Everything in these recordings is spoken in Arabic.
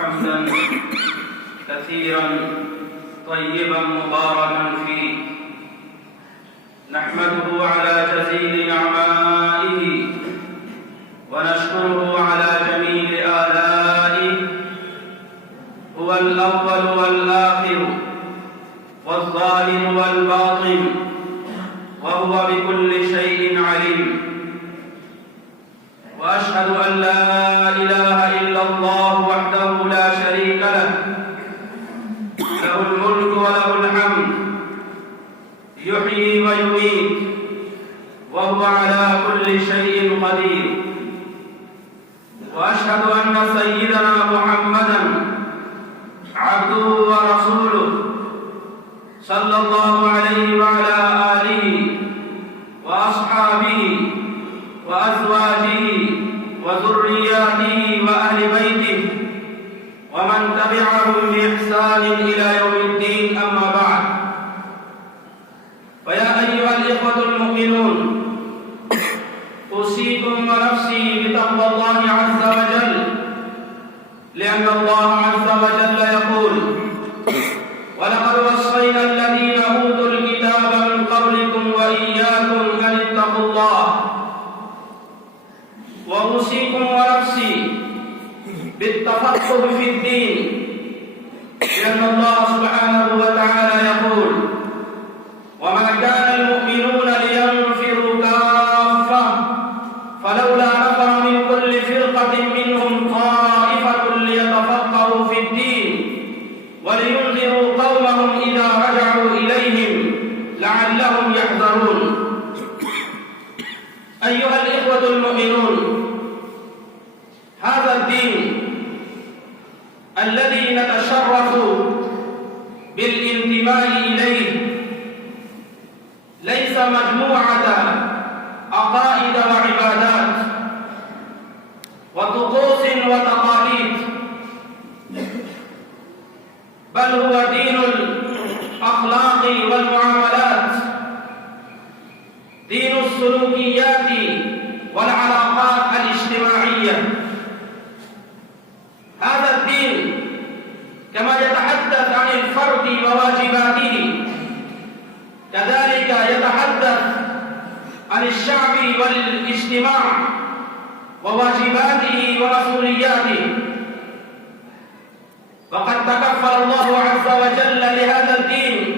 حمدا كثيرا طيبا مباركا فيه، نحمده على جزيل نعمائه ونشكره على جميل آلائه. هو الأول والآخر والظاهر والباطن، وهو بكل شيء عليم. وأشهد أن لا إله إلا الله وحده لا شريك له، له الملك وله الحمد، يحيي ويميت، وهو على كل شيء قدير. وأشهد أن سيدنا محمدًا عبده ورسوله صلى الله عليه وعلى آله وأصحابه وأزواجه وذرياته وأهل بيته ومن تبعهم بإحسان إلى يوم الدين. أما بعد، فيا أيها الإخوة المؤمنون، أوصيكم ونفسي بتقوى الله عز وجل، لأن الله عز وجل يقول: ولقد وصينا الذين أوتوا الكتاب من قبلكم وإياكم أن اتقوا الله. وأوصيكم ونفسي بالتفقه في الدين، لأن الله سبحانه وتعالى يقول: وما كان المؤمنون لينفروا كافة فلولا نفر من كل فرقة منهم طائفة ليتفقهوا في الدين ولينذروا قومهم إذا رجعوا إليهم لعلهم يحذرون. أيها الإخوة المؤمنون، هذا الدين الذي نتشرف بالانتماء إليه ليس مجموعة عقائد وعبادات وطقوس وتقاليد، بل هو دين الأخلاق والمعاملات، دين السلوكيات والعلاقات الاجتماعية. هذا الدين كما يتحدث عن الفرد وواجباته، كذلك يتحدث عن الشعب والاجتماع وواجباته ومسؤولياته. وقد تكفل الله عز وجل لهذا الدين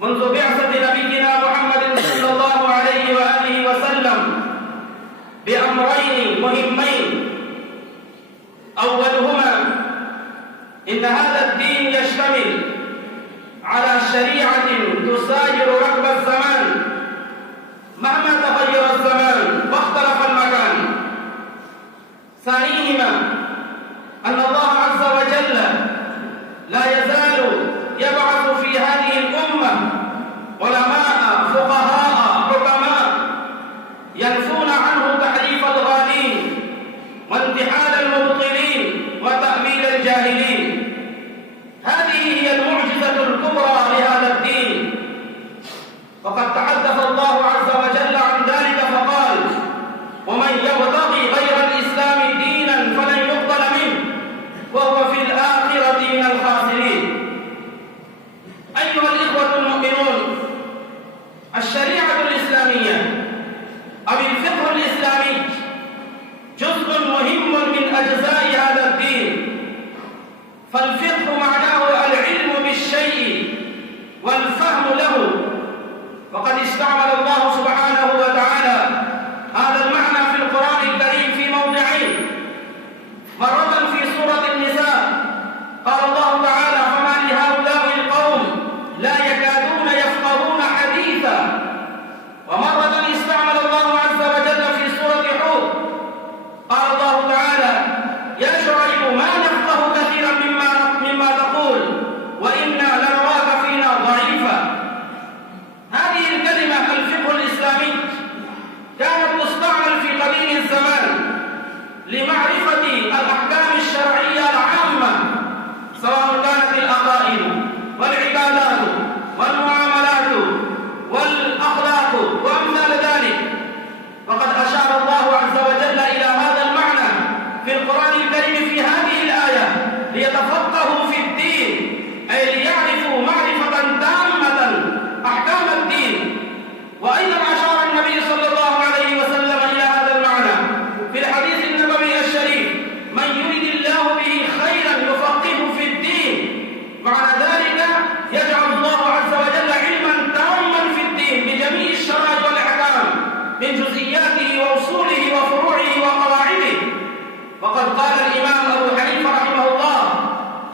منذ بعثة نبينا محمد صلى الله عليه وآله وسلم بأمرين مهمين. أولهما إن هذا الدين يشتمل على شريعة تساير ركب الزمان مهما تغير الزمان واختلف المكان. ثانيهما أن الله عز وجل لا يزال يبعث في هذه الأمة علماء فقهاء حكماء ينفون عنه تحريف الغالين وانتحال المبطلين وتأويل الجاهلين. هذه هي المعجزة الكبرى لهذا الدين. فقد تحدث الله عز وجل عن ذلك فقال: ومن يبتغي غير الإسلام دينا فلن يقبل منه وهو في الآخرة من الخاسرين.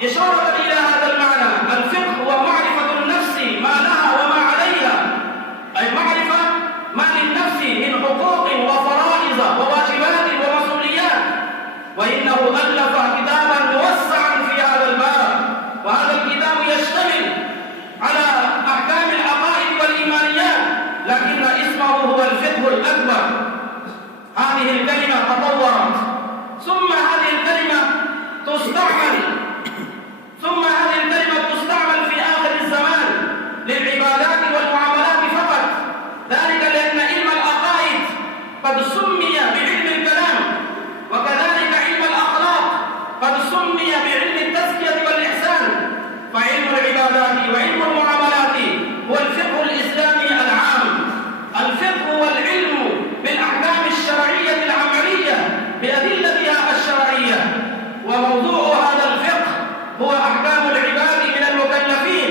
إشارة إلى هذا المعنى. الفقه هو معرفة النفس ما لها وما عليها، أي معرفة ما للنفس من حقوق وفرائض وواجبات ومسؤوليات. وإنه ألف كتابا موسعا في هذا الباب، وهذا الكتاب يشتمل على أحكام العقائد والإيمانيات، لكن اسمه هو الفقه الأكبر. هذه الكلمة تطورت، ثم هذه الكلمة تستعمل في آخر الزمان للعبادات والمعاملات فقط، ذلك لأن علم العقائد قد سمي بعلم الكلام، وكذلك علم الأخلاق قد سمي بعلم التزكية والإحسان. فعلم العبادات وعلم المعاملات هو الفقه الإسلامي العام. الفقه هو العلم بالأحكام الشرعية العملية بأدلتها الشرعية، وموضوع هذا الفقه هو أحكام العباد من المكلفين.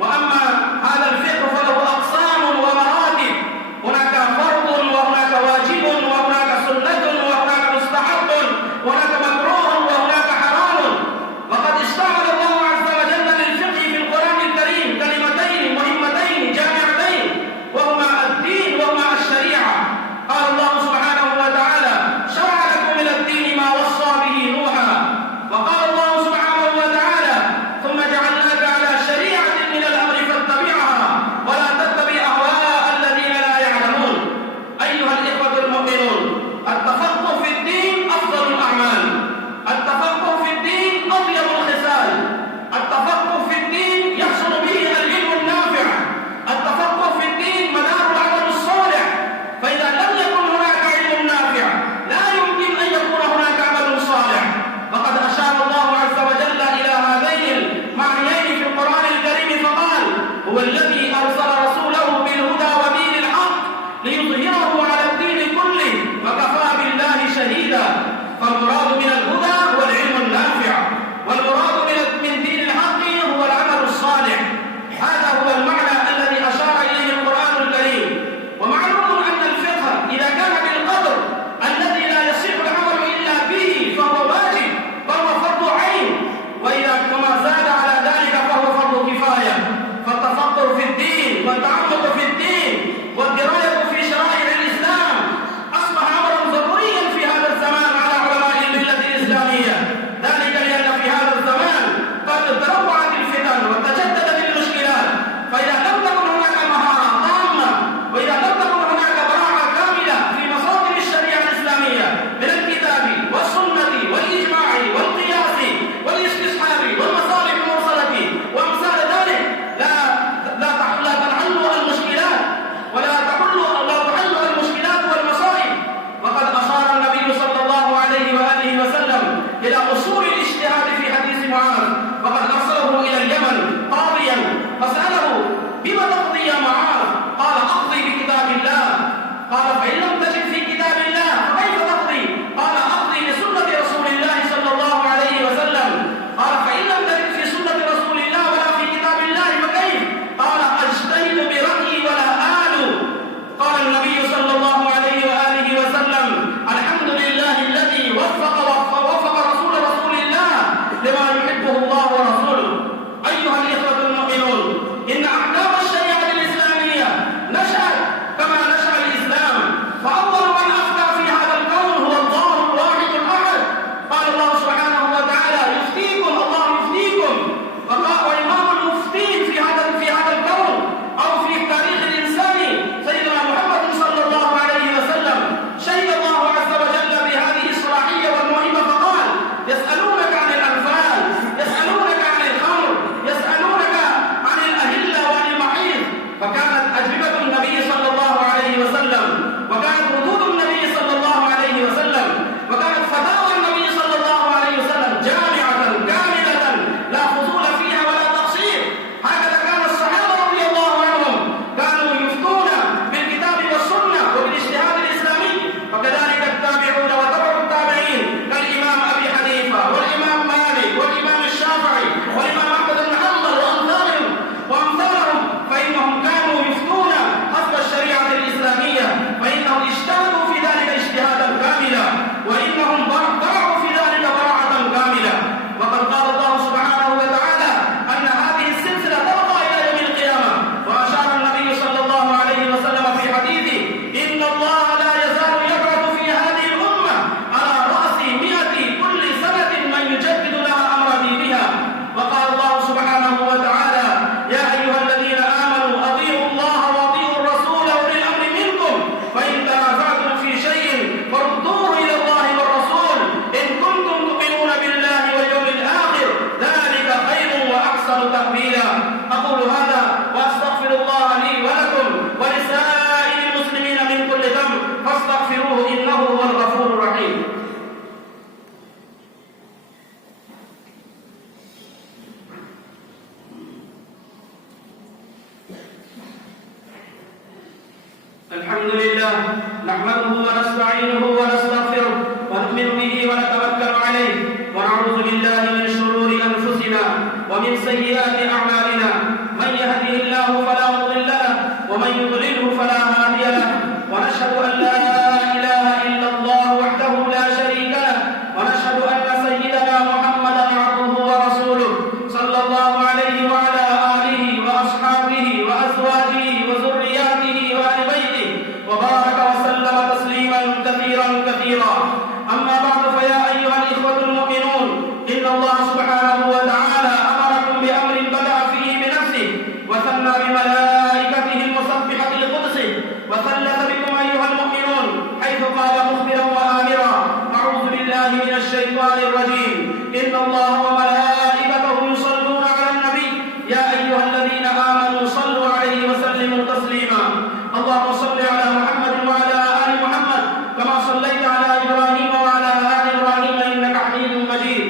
وأما هذا الفقه فله أقسام ومراتب، هناك فرض وهناك واجب وهناك سنة وهناك مستحب وهناك مكروه وهناك حرام. وقد استعمل الله عز وجل للفقه في القرآن الكريم كلمتين مهمتين جامعتين، وهما الدين وهما الشريعة. قال الله سبحانه وتعالى: شرع لكم من الدين ما وصى به نوحا. وقال الله سبحانه وتعالى: ثم جعلناك على شريعة من الأمر فاتبعها ولا تتبع أهواء الذين لا يعلمون. أيها الإخوة المؤمنون، التفقه في الدين أفضل الأعمال، التفقه في الدين أطيب الخصال، التفقه في الدين يحصل به العلم النافع، التفقه في الدين مدار العمل الصالح. فإذا لم يكن هناك علم نافع لا يمكن أن يكون هناك عمل صالح. وقد أشار الله عز وجل إلى هذين المعنيين في القرآن الكريم فقال: هو الذي أرسل رسوله بالهدى ودين الحق ليظهره على الدين كله وكفى بالله شهيدا. فالمراد من الهدى هو العلم النافع، والمراد من دين الحق هو العمل الصالح. هذا هو المعنى الذي أشار إليه القرآن الكريم. ومعلوم أن الفقه إذا كان بالقدر الذي لا يصح العمل إلا به فهو واجب، فهو فرض عين، وإذا كما زاد على ذلك فهو فرض كفاية. فالتفقه في الدين والتعمق في الدين والدراية في شرائع الإسلام أصبح أمرا ضروريا في هذا الزمان على علماء الملة الإسلامية، ذلك لأن في هذا الزمان قد تنوعت الفتن وتجددت المشكلات. فإذا لم تكن هناك مهارة تامة، وإذا لم تكن هناك براعة كاملة في مصادر الشريعة الإسلامية من الكتاب والسنة والإجماع والقياس والاستصحاب والمصالح المرسلة وأمثال ذلك، لا تنحل المشكلات ولا تحل المشكلات والمصائب. وقد أشار النبي صلى الله عليه وآله وسلم إلى أصول الاجتهاد في حديث معاذ، وقد أرسله إلى اليمن قاضيا فسأله: بما تقضي يا معاذ؟ قال: أقضي بكتاب الله. قال: فإن لم تجد في كتاب الله فكيف تقضي؟ قال: أقضي بسنة رسول الله صلى الله عليه وسلم. قال: فإن لم تجد في سنة رسول الله ولا في كتاب الله فكيف؟ قال: أجتهد برأيي ولا آل. قال النبي صلى الله عليه وآله وسلم: الحمد لله الذي وفق رسول الله لما يحبه الله ورسوله. أيها الإخوة المؤمنون، إن أحكام الشريعة الإسلامية نشأت كما نشأ الإسلام. فأول من أفتى في هذا الكون هو الله الواحد الأحد. قال الله سبحانه وتعالى: يفتيكم الله يفتيكم. وإمام المفتين في هذا الكون أو في التاريخ الإنساني سيدنا محمد صلى الله عليه وسلم. شهد الله عز وجل بهذه الصلاحية والمهمة فقال: يسألونك عن الأنفال، يسألونك عن الخمر، يسألونك عن الأهلة وعن المحيض. فكانت أجوبة النبي صلى الله عليه وسلم، وكانت ردود النبي صلى الله عليه وسلم، وكانت فتاوى النبي صلى الله عليه الحمد لله نحمده ونستعينه ونستغفره ونؤمن به ونتوكل عليه ونعوذ بالله من شرور أنفسنا ومن سيئات أعمالنا من يهده الله فلا مضل له ومن يضلله فلا هادي له ونشهد أن لا إله إلا الله وحده لا شريك له ونشهد أن سيدنا محمدا عبده ورسوله صلى الله عليه وعلى آله وأصحابه وأزواجه وذرياته وأهل بيته وبارك وسلم تسليما كثيرا كثيرا. أما بعد فيا أيها الإخوة المؤمنون إن الله سبحانه وتعالى أمركم بأمر بدأ فيه بنفسه وثنى بملائكته المسبحة لقدسه وثلث بكم أيها المؤمنون حيث قال مخبرا وآمرا أعوذ بالله من الشيطان الرجيم إن الله وملائكته يصلون على النبي يا أيها الذين آمنوا صلوا عليه وسلموا تسليما. اللهم صل على محمد وعلى آل محمد كما صليت على إبراهيم وعلى آل إبراهيم إنك حميد مجيد.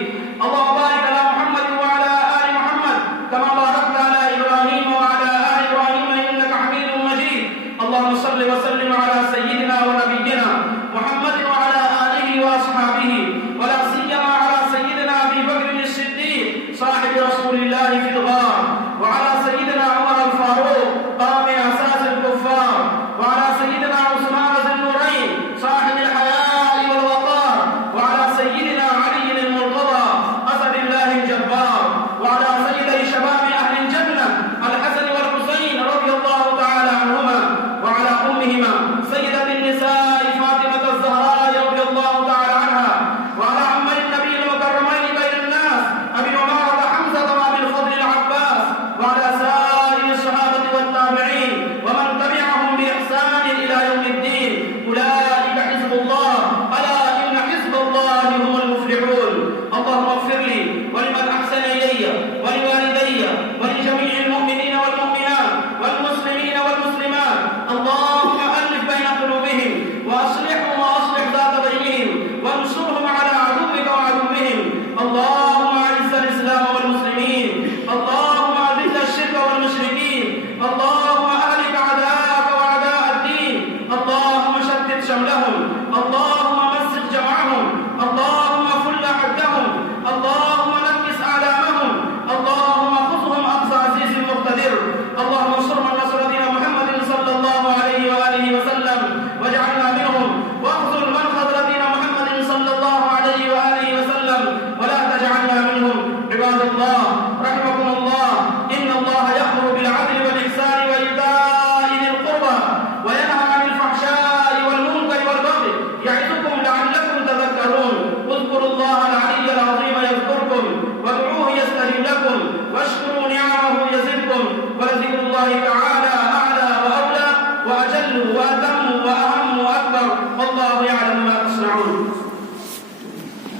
اللهم بارك على محمد وعلى آل محمد كما باركت على إبراهيم وعلى آل إبراهيم إنك حميد مجيد. اللهم صل وسلم على سيدنا ونبينا محمد وعلى آله وأصحابه ولا سيما على سيدنا أبي بكر الصديق صاحب رسول الله في الغار وعلى سيدنا عمر الفاروق قام أساس الكفار وعلى سيدنا عثمان ذي النورين صاحب الحياء والوقار وعلى سيدنا علي المرتضى أسد الله الجبار وعلى سيدي شباب أهل الجنة الحسن والحسين رضي الله تعالى عنهما وعلى أمهما سيدة النساء فاطمة الزهراء رضي الله تعالى عنها وعلى عم النبي المكرمين بين الناس أبي عمارة حمزة وأبي الفضل العباس وعلى سائر الصحابة والتابعين ومن تبعهم بإحسان إلى يوم الدين. أولئك حزب الله ألا إن حزب الله هم المفلحون. اللهم اغفر لي ولمن أحسن إلي ولوالدي ولجميع المؤمنين والمؤمنات والمسلمين والمسلمات. اللهم ألف بين قلوبهم وأصلحهم وأصلح ذات بينهم وانصرهم على عدوك وعدوهم. اللهم أعز الإسلام والمسلمين. اللهم أذل الشرك والمشركين. اللهم أهلك أعداءك وأعداء الدين. اللهم شتت شملهم. اللهم مزق جمعهم. اللهم فل حدهم. اللهم نكس أعلامهم. اللهم خذهم أخذ عزيز مقتدر. اللهم انصر من نصر دين محمد صلى الله عليه وآله وسلم واجعلنا منهم واخذل من خذل دين محمد صلى الله عليه وآله وسلم ولا تجعلنا منهم. عباد الله رحمكم الله إن الله يأمر بالعدل والإحسان وإيتاء ذي القربى وينهى عن الفحشاء والمنكر والبغي يعظكم لعلكم تذكرون. اذكروا الله العلي العظيم يذكركم وادعوه يستجب لكم واشكروا نعمه يزدكم ولذكر الله تعالى